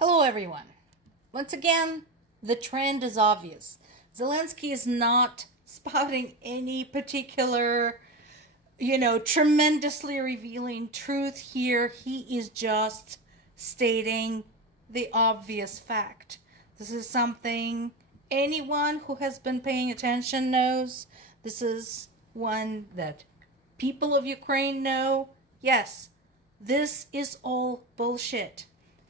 Hello, everyone. Once again, the trend is obvious. Zelensky is not spouting any particular, tremendously revealing truth here. He is just stating the obvious fact. This is something anyone who has been paying attention knows. This is one that people of Ukraine know. Yes, this is all bullshit.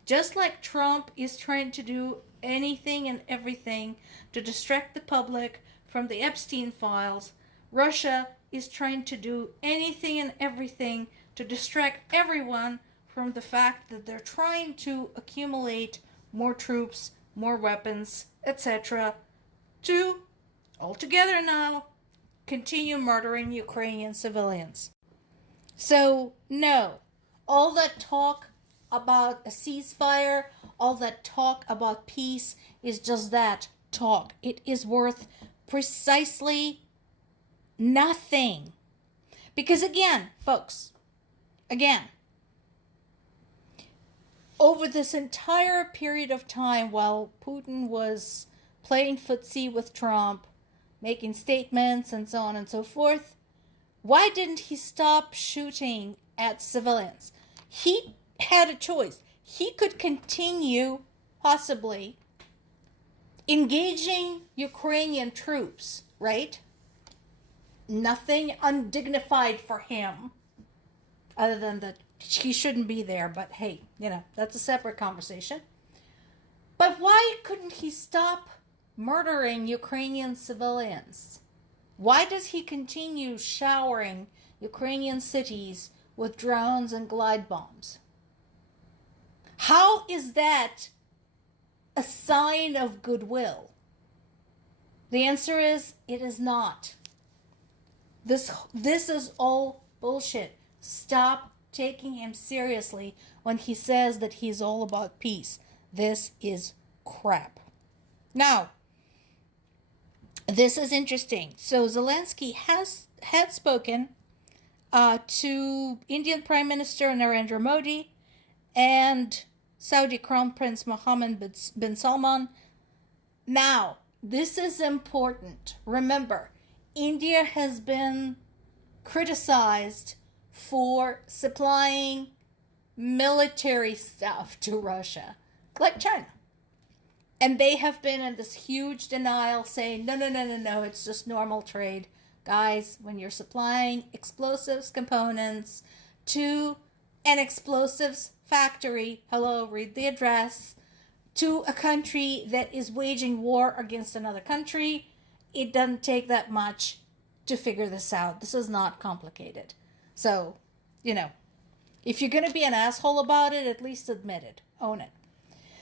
Just like Trump is trying to do anything and everything to distract the public from the Epstein files, Russia is trying to do anything and everything to distract everyone from the fact that they're trying to accumulate more troops, more weapons, etc. to, altogether now, continue murdering Ukrainian civilians. So, no, all that talk about a ceasefire, all that talk about peace is just that talk. It is worth precisely nothing. Because again, folks, over this entire period of time while Putin was playing footsie with Trump, making statements and so on and so forth, why didn't he stop shooting at civilians? He had a choice. He could continue, possibly, engaging Ukrainian troops, right? Nothing undignified for him, other than that he shouldn't be there, but hey, that's a separate conversation. But why couldn't he stop murdering Ukrainian civilians? Why does he continue showering Ukrainian cities with drones and glide bombs? How is that a sign of goodwill? The answer is, it is not. This is all bullshit. Stop taking him seriously when he says that he's all about peace. This is crap. Now, this is interesting. So Zelensky had spoken to Indian Prime Minister Narendra Modi and Saudi Crown Prince Mohammed bin Salman. Now, this is important. Remember, India has been criticized for supplying military stuff to Russia, like China. And they have been in this huge denial, saying, no, it's just normal trade. Guys, when you're supplying explosives components to an explosives factory, hello, read the address, to a country that is waging war against another country, it doesn't take that much to figure this out. This is not complicated. So, if you're going to be an asshole about it, at least admit it. Own it.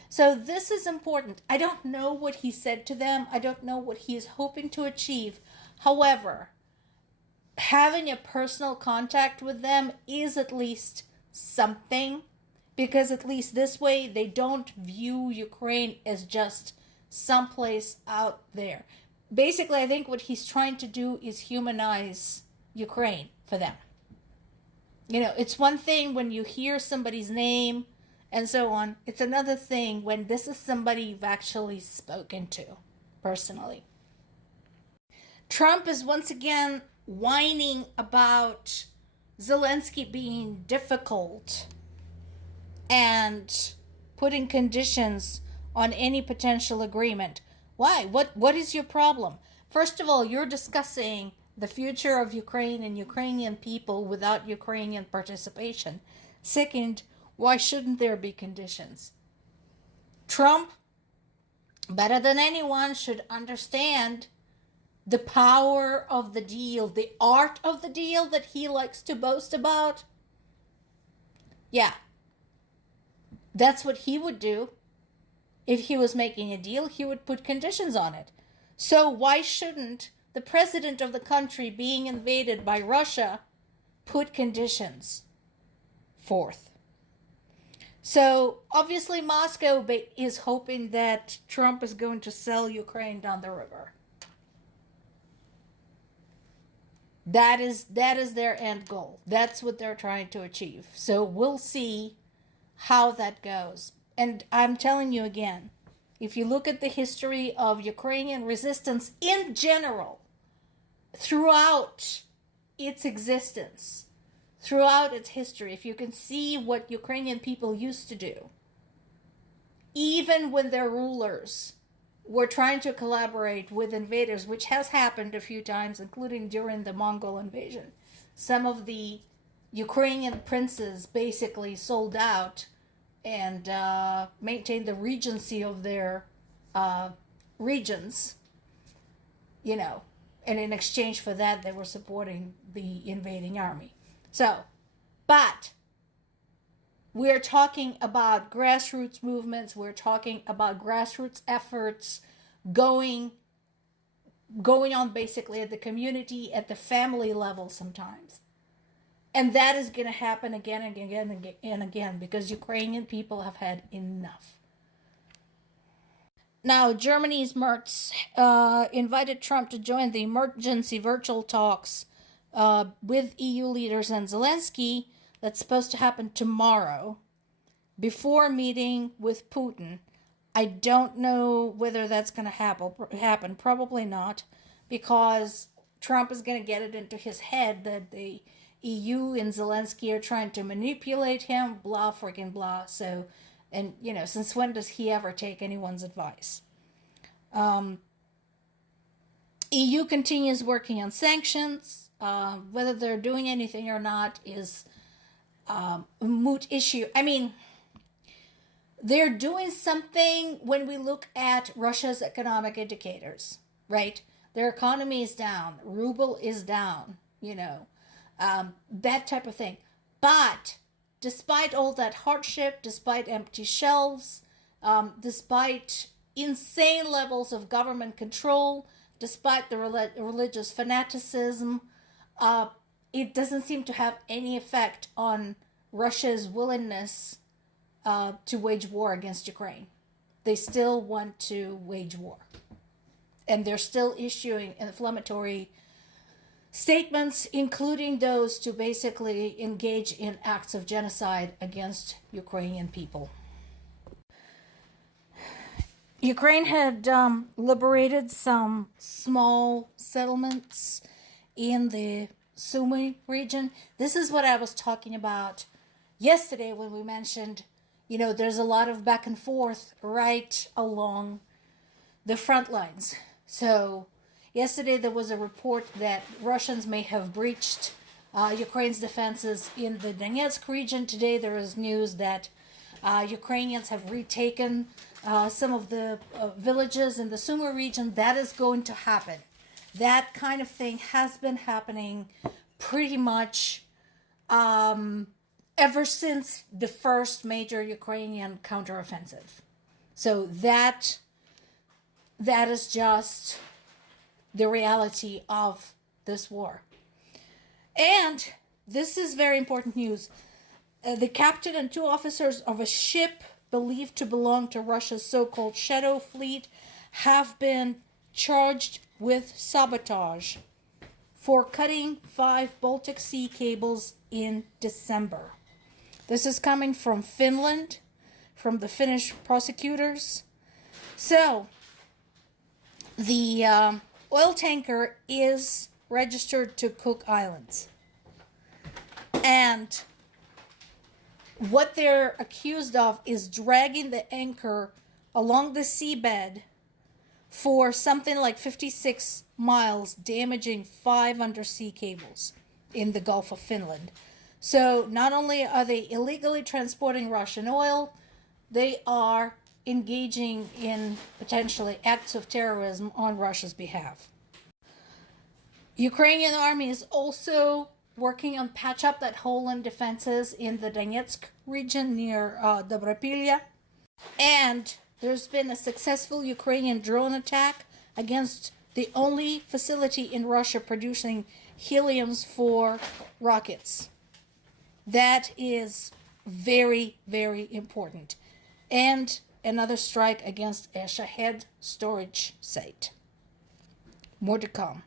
So this is important. I don't know what he said to them. I don't know what he is hoping to achieve. However, having a personal contact with them is at least something, because at least this way they don't view Ukraine as just someplace out there. Basically, I think what he's trying to do is humanize Ukraine for them. It's one thing when you hear somebody's name and so on. It's another thing when this is somebody you've actually spoken to personally. Trump is once again whining about Zelensky being difficult and putting conditions on any potential agreement. Why? What is your problem? First of all, you're discussing the future of Ukraine and Ukrainian people without Ukrainian participation. Second, why shouldn't there be conditions? Trump, better than anyone, should understand the power of the deal, the art of the deal that he likes to boast about. Yeah, that's what he would do. If he was making a deal, he would put conditions on it. So why shouldn't the president of the country being invaded by Russia put conditions forth? So obviously Moscow is hoping that Trump is going to sell Ukraine down the river. That is their end goal. That's what they're trying to achieve. So we'll see how that goes. And I'm telling you again, if you look at the history of Ukrainian resistance in general, throughout its existence, throughout its history, if you can see what Ukrainian people used to do, even when their rulers were trying to collaborate with invaders, which has happened a few times, including during the Mongol invasion, some of the Ukrainian princes basically sold out and maintained the regency of their regions, you know, and in exchange for that, they were supporting the invading army. So, but we're talking about grassroots movements. We're talking about grassroots efforts going on basically at the community, at the family level sometimes. And that is going to happen again and again and again because Ukrainian people have had enough. Now, Germany's Merz invited Trump to join the emergency virtual talks with EU leaders and Zelensky. That's supposed to happen tomorrow before meeting with Putin. I don't know whether that's going to happen. Probably not, because Trump is going to get it into his head that the EU and Zelensky are trying to manipulate him, blah, freaking blah. So, and, you know, since when does he ever take anyone's advice? EU continues working on sanctions. Whether they're doing anything or not is a moot issue. I mean, they're doing something when we look at Russia's economic indicators, right? Their economy is down, ruble is down, you know, that type of thing. But despite all that hardship, despite empty shelves, despite insane levels of government control, despite the religious fanaticism, it doesn't seem to have any effect on Russia's willingness to wage war against Ukraine. They still want to wage war. And they're still issuing inflammatory statements, including those to basically engage in acts of genocide against Ukrainian people. Ukraine had liberated some small settlements in the Sumy region. This is what I was talking about yesterday when we mentioned, you know, there's a lot of back and forth right along the front lines. So yesterday there was a report that Russians may have breached Ukraine's defenses in the Donetsk region. Today there is news that Ukrainians have retaken some of the villages in the Sumy region. That is going to happen. That kind of thing has been happening pretty much ever since the first major Ukrainian counteroffensive. So that is just the reality of this war. And this is very important news. The captain and two officers of a ship believed to belong to Russia's so-called Shadow Fleet have been charged with sabotage for cutting 5 Baltic Sea cables in December. This is coming from Finland, from the Finnish prosecutors. So, the oil tanker is registered to Cook Islands. And what they're accused of is dragging the anchor along the seabed for something like 56 miles, damaging 5 undersea cables in the Gulf of Finland. So not only are they illegally transporting Russian oil, they are engaging in potentially acts of terrorism on Russia's behalf. Ukrainian army is also working on patch up that hole in defenses in the Donetsk region near Dobropilya. And there's been a successful Ukrainian drone attack against the only facility in Russia producing heliums for rockets. That is very, very important. And another strike against a Shahed storage site. More to come.